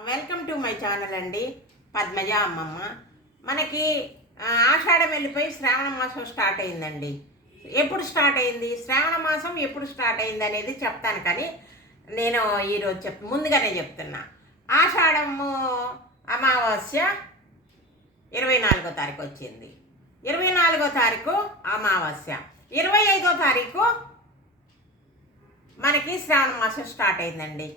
Welcome to my channel అండి పద్మజ అమ్మమ్మ. మనకి ఆషాఢం వెళ్ళిపోయి శ్రావణ మాసం స్టార్ట్ అయిందండి. ఎప్పుడు స్టార్ట్ అయింది? శ్రావణ మాసం ఎప్పుడు స్టార్ట్ అయింది అనేది చెప్తాను కానీ నేను ఈరోజు చెప్ ముందుగానే చెప్తున్నా. ఆషాఢము అమావాస్య ఇరవై నాలుగో తారీఖు వచ్చింది. ఇరవై నాలుగో తారీఖు అమావాస్య. ఇరవై ఐదో తారీఖు మనకి శ్రావణ మాసం స్టార్ట్ అయిందండి.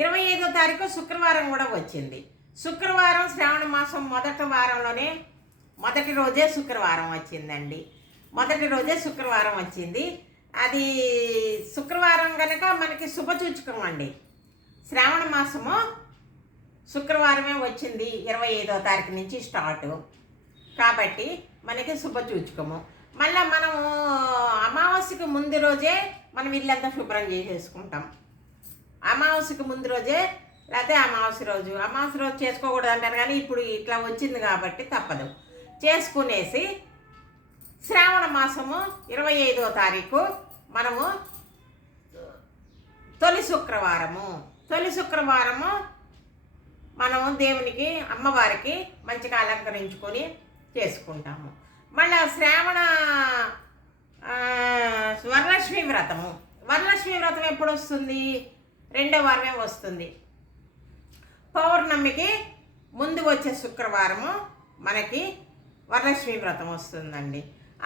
ఇరవై ఐదో తారీఖు శుక్రవారం కూడా వచ్చింది. శుక్రవారం శ్రావణ మాసం మొదటి వారంలోనే మొదటి రోజే శుక్రవారం వచ్చిందండి. మొదటి రోజే శుక్రవారం వచ్చింది. అది శుక్రవారం కనుక మనకి శుభసూచకం అండి. శ్రావణ మాసము శుక్రవారమే వచ్చింది ఇరవై ఐదో తారీఖు నుంచి స్టార్ట్ కాబట్టి మనకి శుభసూచకము మళ్ళీ మనము అమావాస్యకు ముందు రోజే మనం ఇల్లంతా శుభ్రం చేసేసుకుంటాం. అమావాస్యకు ముందు రోజే లేకపోతే అమావాస్య రోజు. అమావాస్య రోజు చేసుకోకూడదు అంటారు కానీ ఇప్పుడు ఇట్లా వచ్చింది కాబట్టి తప్పదు. చేసుకునేసి శ్రావణ మాసము ఇరవై ఐదో తారీఖు మనము తొలి శుక్రవారము. తొలి శుక్రవారము మనము దేవునికి అమ్మవారికి మంచిగా అలంకరించుకొని చేసుకుంటాము. మళ్ళీ శ్రావణ వరలక్ష్మి వ్రతము. వరలక్ష్మి వ్రతం ఎప్పుడు వస్తుంది? రెండో వారమే వస్తుంది. పౌర్ణమికి ముందు వచ్చే శుక్రవారము మనకి వరలక్ష్మి వ్రతం వస్తుందండి.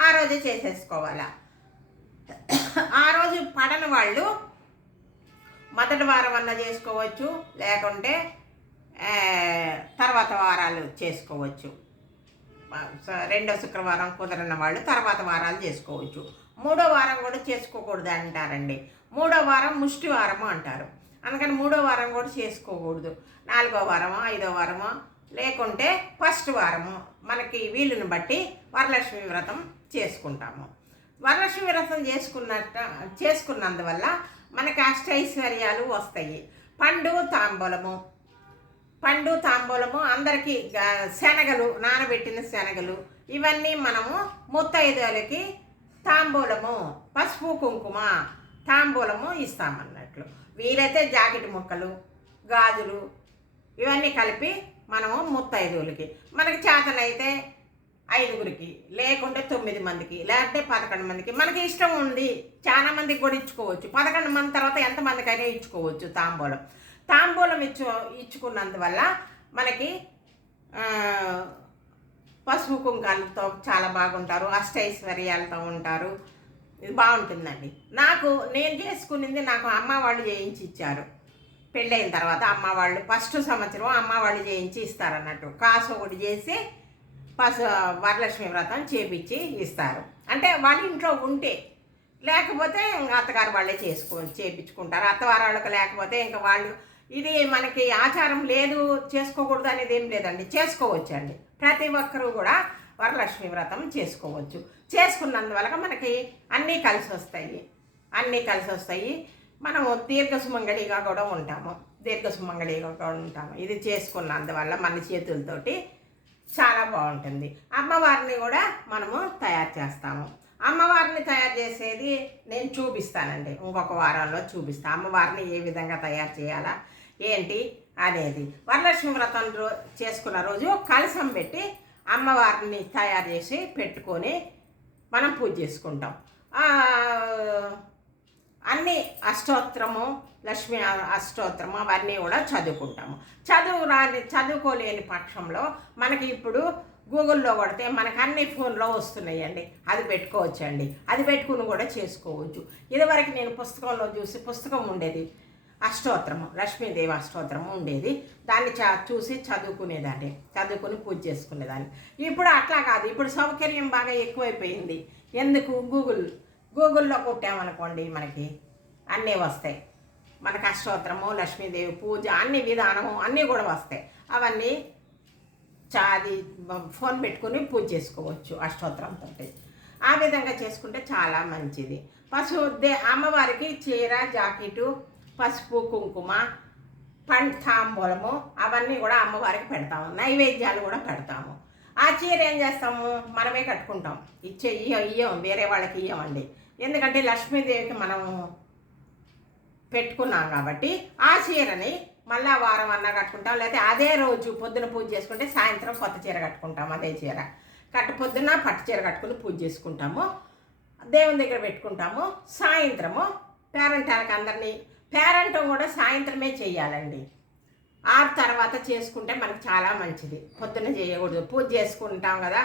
ఆ రోజే చేసేసుకోవాలా. ఆ రోజు పడని వాళ్ళు మొదటి వారం అన్న చేసుకోవచ్చు లేకుంటే తర్వాత వారాలు చేసుకోవచ్చు. రెండో శుక్రవారం కుదరని వాళ్ళు తర్వాత వారాలు చేసుకోవచ్చు. మూడో వారం కూడా చేసుకోకూడదు అంటారండి మూడో వారం ముష్టి వారము అంటారు. అందుకని మూడో వారం కూడా చేసుకోకూడదు. నాలుగో వారమో ఐదో వారమో లేకుంటే ఫస్ట్ వారము. మనకి వీలుని బట్టి వరలక్ష్మి వ్రతం చేసుకుంటాము. వరలక్ష్మి వ్రతం చేసుకున్నట్ట చేసుకున్నందువల్ల మనకి అష్టైశ్వర్యాలు వస్తాయి. పండు తాంబూలము. పండు తాంబూలము అందరికీ శనగలు నానబెట్టిన శనగలు ఇవన్నీ మనము ముత్తైదులకి తాంబూలము పసుపు కుంకుమ తాంబూలము ఇస్తామన్నమాట. వీలైతే జాకెట్ ముక్కలు గాజులు ఇవన్నీ కలిపి మనము ముత్తైదువులకి. మనకి చేతనైతే ఐదుగురికి లేకుంటే తొమ్మిది మందికి లేకపోతే పదకొండు మందికి. మనకి ఇష్టం ఉంది. చాలా మందికి కూడా ఇచ్చుకోవచ్చు. పదకొండు మంది తర్వాత ఎంతమందికైనా ఇచ్చుకోవచ్చు తాంబూలం. తాంబూలం ఇచ్చు ఇచ్చుకున్నందువల్ల మనకి పసుపు కుంకాలతో చాలా బాగుంటారు. అష్టైశ్వర్యాలతో ఉంటారు. ఇది బాగుంటుందండి. నాకు నేను చేసుకునింది నాకు అమ్మ వాళ్ళు చేయించి ఇచ్చారు. పెళ్ళైన తర్వాత అమ్మ వాళ్ళు ఫస్ట్ సంవత్సరం అమ్మ వాళ్ళు చేయించి ఇస్తారన్నట్టు. కాసు ఒకటి చేసి పసు వరలక్ష్మి వ్రతం చేపించి ఇస్తారు. అంటే వాళ్ళ ఇంట్లో ఉంటే లేకపోతే ఇంకా అత్తగారు వాళ్ళే చేసుకో చేపించుకుంటారు. అత్తవారు వాళ్ళకి లేకపోతే ఇంకా వాళ్ళు ఇది మనకి ఆచారం లేదు చేసుకోకూడదు అనేది ఏం లేదండి. చేసుకోవచ్చండి. ప్రతి ఒక్కరూ కూడా వరలక్ష్మి వ్రతం చేసుకోవచ్చు. చేసుకున్నందువల్ల మనకి అన్నీ కలిసి వస్తాయి. అన్నీ కలిసి వస్తాయి. మనము దీర్ఘ సుమంగళిగా కూడా ఉంటాము. దీర్ఘ సుమంగళిగా కూడా ఉంటాము. ఇది చేసుకున్నందువల్ల మన చేతులతోటి చాలా బాగుంటుంది. అమ్మవారిని కూడా మనము తయారు చేస్తాము. అమ్మవారిని తయారు చేసేది నేను చూపిస్తానండి. ఇంకొక వారంలో చూపిస్తాను అమ్మవారిని ఏ విధంగా తయారు చేయాలా? ఏంటి? అనేది. వరలక్ష్మి వ్రతం రో చేసుకున్న రోజు కలసం పెట్టి అమ్మవారిని తయారు చేసి పెట్టుకొని మనం పూజ చేసుకుంటాం. అన్ని అష్టోత్తరము లక్ష్మీ అష్టోత్తరము అవన్నీ కూడా చదువుకుంటాము. చదువు రాని చదువుకోలేని పక్షంలో మనకి ఇప్పుడు గూగుల్లో కొడితే మనకు అన్ని ఫోన్లో వస్తున్నాయండి. అది పెట్టుకోవచ్చండి. అది పెట్టుకుని కూడా చేసుకోవచ్చు. ఇదివరకు నేను పుస్తకంలో చూసి పుస్తకం ఉండేది. అష్టోత్తరము లక్ష్మీదేవి అష్టోత్తరము ఉండేది. దాన్ని చ చూసి చదువుకునేదాన్ని. చదువుకుని పూజ చేసుకునేదాన్ని. ఇప్పుడు అట్లా కాదు. ఇప్పుడు సౌకర్యం బాగా ఎక్కువైపోయింది. ఎందుకు? గూగుల్ గూగుల్లో కొట్టామనుకోండి మనకి అన్నీ వస్తాయి. మనకు అష్టోత్తరము లక్ష్మీదేవి పూజ అన్ని విధానము అన్నీ కూడా వస్తాయి. అవన్నీ చాది ఫోన్ పెట్టుకుని పూజ చేసుకోవచ్చు అష్టోత్తరంతో ఆ విధంగా చేసుకుంటే చాలా మంచిది. పశువు దే అమ్మవారికి చీర జాకెటు పసుపు కుంకుమ పండ్ తాంబూలము అవన్నీ కూడా అమ్మవారికి పెడతాము. నైవేద్యాలు కూడా పెడతాము. ఆ చీర ఏం చేస్తాము? మనమే కట్టుకుంటాం. ఇచ్చే ఇయ్యం ఇయ్యం వేరే వాళ్ళకి ఇయ్యమండి. ఎందుకంటే లక్ష్మీదేవికి మనము పెట్టుకున్నాం కాబట్టి ఆ చీరని మళ్ళా వారం అన్నా కట్టుకుంటాం. లేకపోతే అదే రోజు పొద్దున పూజ చేసుకుంటే సాయంత్రం కొత్త చీర కట్టుకుంటాం అదే చీర. కట్టు పొద్దున పట్టు చీర కట్టుకుని పూజ చేసుకుంటాము. దేవుని దగ్గర పెట్టుకుంటాము. సాయంత్రము పేరెంటాలకు అందరినీ పేరెంటం కూడా సాయంత్రమే చేయాలండి. ఆరు తర్వాత చేసుకుంటే మనకు చాలా మంచిది. పొద్దున చేయకూడదు. పూజ చేసుకుంటాం కదా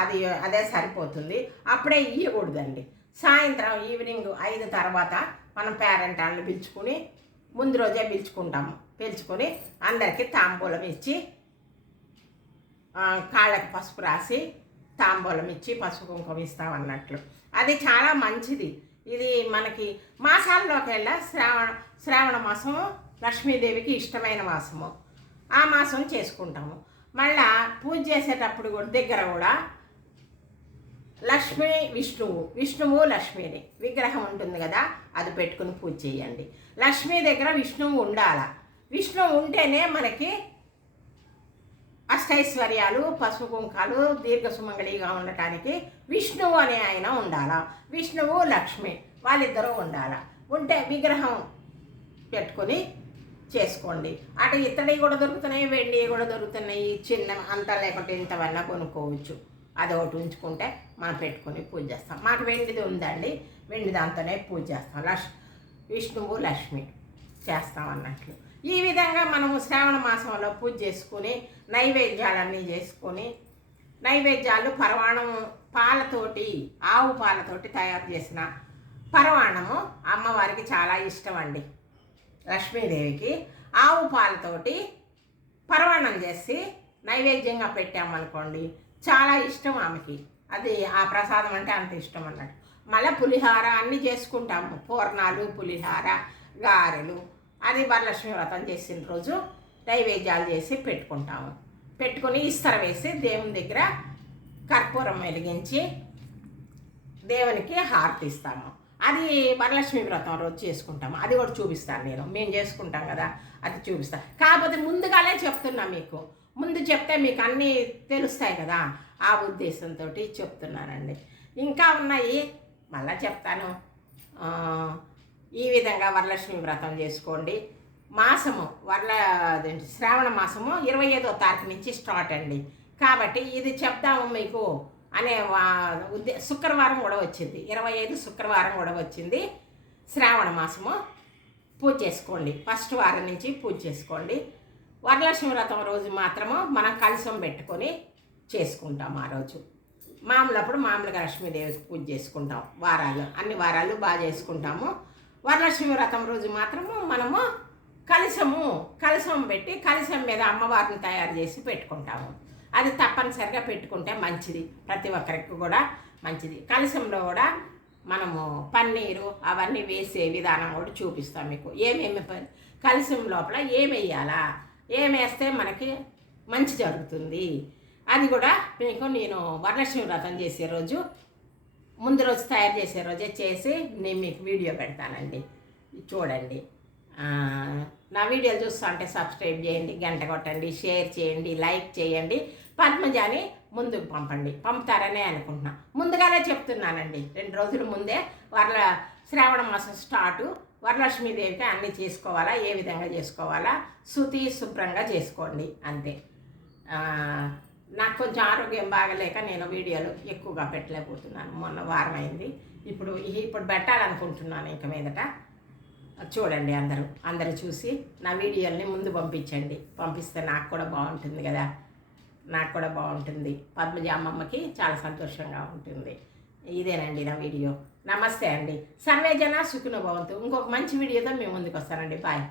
అది అదే సరిపోతుంది. అప్పుడే ఇయ్యకూడదండి. సాయంత్రం ఈవినింగ్ ఐదు తర్వాత మనం పేరెంట్ వాళ్ళని పిలుచుకుని ముందు రోజే పిలుచుకుంటాము. పిలుచుకొని అందరికీ తాంబూలం ఇచ్చి కాళ్ళకి పసుపు రాసి తాంబూలం ఇచ్చి పసుపు కుంకుమ ఇస్తాం అన్నట్లు. అది చాలా మంచిది. ఇది మనకి మాసాల్లోకి వెళ్ళ శ్రావణ శ్రావణ మాసము లక్ష్మీదేవికి ఇష్టమైన మాసము. ఆ మాసం చేసుకుంటాము. మళ్ళా పూజ చేసేటప్పుడు కూడా దగ్గర కూడా లక్ష్మి విష్ణువు విష్ణువు లక్ష్మిని విగ్రహం ఉంటుంది కదా అది పెట్టుకుని పూజ చేయండి. లక్ష్మి దగ్గర విష్ణువు ఉండాల. విష్ణువు ఉంటేనే మనకి అష్టైశ్వర్యాలు పసుపు కుంకాలు దీర్ఘ సుమంగళిగా ఉండటానికి విష్ణువు అనే ఆయన ఉండాల. విష్ణువు లక్ష్మి వాళ్ళిద్దరూ ఉండాల. ఉంటే విగ్రహం పెట్టుకొని చేసుకోండి. అటు ఇత్తడి కూడా దొరుకుతున్నాయి వెండి కూడా దొరుకుతున్నాయి. చిన్న అంత లేకుంటే ఇంతవన్నా కొనుక్కోవచ్చు. అది ఒకటి ఉంచుకుంటే మనం పెట్టుకొని పూజ చేస్తాం. మాకు వెండిది ఉందండి. వెండి దాంతోనే పూజ చేస్తాం. లక్ష్ విష్ణువు లక్ష్మి చేస్తాం అన్నట్లు. ఈ విధంగా మనము శ్రావణ మాసంలో పూజ చేసుకుని నైవేద్యాలన్నీ చేసుకొని నైవేద్యాలు పరవాణం పాలతోటి ఆవు పాలతోటి తయారు చేసిన పరవాణము అమ్మవారికి చాలా ఇష్టం అండి. లక్ష్మీదేవికి ఆవు పాలతోటి పరవాణం చేసి నైవేద్యంగా పెట్టామనుకోండి చాలా ఇష్టం ఆమెకి. అది ఆ ప్రసాదం అంటే అంత ఇష్టం అన్నట్టు. మళ్ళీ పులిహార అన్నీ చేసుకుంటాము. పూర్ణాలు పులిహార గారెలు అది వరలక్ష్మి వ్రతం చేసిన రోజు నైవేద్యాలు చేసి పెట్టుకుంటాము. పెట్టుకొని ఇస్తర వేసి దేవుని దగ్గర కర్పూరం వెలిగించి దేవునికి హారతి ఇస్తాము. అది వరలక్ష్మి వ్రతం రోజు చేసుకుంటాము. అది కూడా చూపిస్తాను నేను. మేము చేసుకుంటాం కదా అది చూపిస్తాను కాకపోతే ముందుగానే చెప్తున్నా మీకు. ముందు చెప్తే మీకు అన్నీ తెలుస్తాయి కదా ఆ ఉద్దేశంతో చెప్తున్నానండి. ఇంకా ఉన్నాయి. మళ్ళా చెప్తాను. ఈ విధంగా వరలక్ష్మి వ్రతం చేసుకోండి. మాసము వరల శ్రావణ మాసము ఇరవై ఐదో తారీఖు నుంచి స్టార్ట్ అండి. కాబట్టి ఇది చెప్దాము మీకు. అనే వా- ఉద్దే శుక్రవారం కూడా వచ్చింది. ఇరవై ఐదు శుక్రవారం కూడా వచ్చింది. శ్రావణ మాసము పూజ చేసుకోండి. ఫస్ట్ వారం నుంచి పూజ చేసుకోండి. వరలక్ష్మి వ్రతం రోజు మాత్రము మనం కలసం పెట్టుకొని చేసుకుంటాం ఆ రోజు. మామూలప్పుడు మామూలుగా లక్ష్మీదేవికి పూజ చేసుకుంటాం. వారాలు అన్ని వారాలు బాగా చేసుకుంటాము. వరలక్ష్మి వ్రతం రోజు మాత్రము మనము కలసము కలసం పెట్టి కలసం మీద అమ్మవారిని తయారు చేసి పెట్టుకుంటాము. అది తప్పనిసరిగా పెట్టుకుంటే మంచిది. ప్రతి ఒక్కరికి కూడా మంచిది. కలసంలో కూడా మనము పన్నీరు అవన్నీ వేసే విధానం కూడా చూపిస్తాం మీకు. ఏమేమి ప- కలసం లోపల ఏమేయాలా ఏమేస్తే మనకి మంచి జరుగుతుంది? అది కూడా మీకు నేను వరలక్ష్మి వ్రతం చేసే రోజు ముందు రోజు తయారు చేసే రోజే చేసి నేను మీకు వీడియో పెడతానండి. చూడండి. నా వీడియోలు చూస్తా అంటే సబ్స్క్రైబ్ చేయండి గంట కొట్టండి షేర్ చేయండి లైక్ చేయండి. పద్మజాని ముందుకు పంపండి. పంపుతారనే అనుకుంటున్నా. ముందుగానే చెప్తున్నానండి. రెండు రోజుల ముందే వరల శ్రావణ మాసం స్టార్టు. వరలక్ష్మీదేవికి అన్నీ చేసుకోవాలా ఏ విధంగా చేసుకోవాలా? శుతి శుభ్రంగా చేసుకోండి. అంతే. నాకు కొంచెం ఆరోగ్యం బాగలేక నేను వీడియోలు ఎక్కువగా పెట్టలేకపోతున్నాను. మొన్న వారం అయింది ఇప్పుడు ఇప్పుడు పెట్టాలనుకుంటున్నాను ఇంక మీదట. చూడండి అందరూ. అందరూ చూసి నా వీడియోల్ని ముందు పంపించండి. పంపిస్తే నాకు కూడా బాగుంటుంది కదా. నాకు కూడా బాగుంటుంది. పద్మజ అమ్మమ్మకి చాలా సంతోషంగా ఉంటుంది. ఇదేనండి నా వీడియో. నమస్తే అండి. సర్వేజన సుఖిన భవంతు. ఇంకొక మంచి వీడియోతో మేము ముందుకు వస్తానండి బాయ్.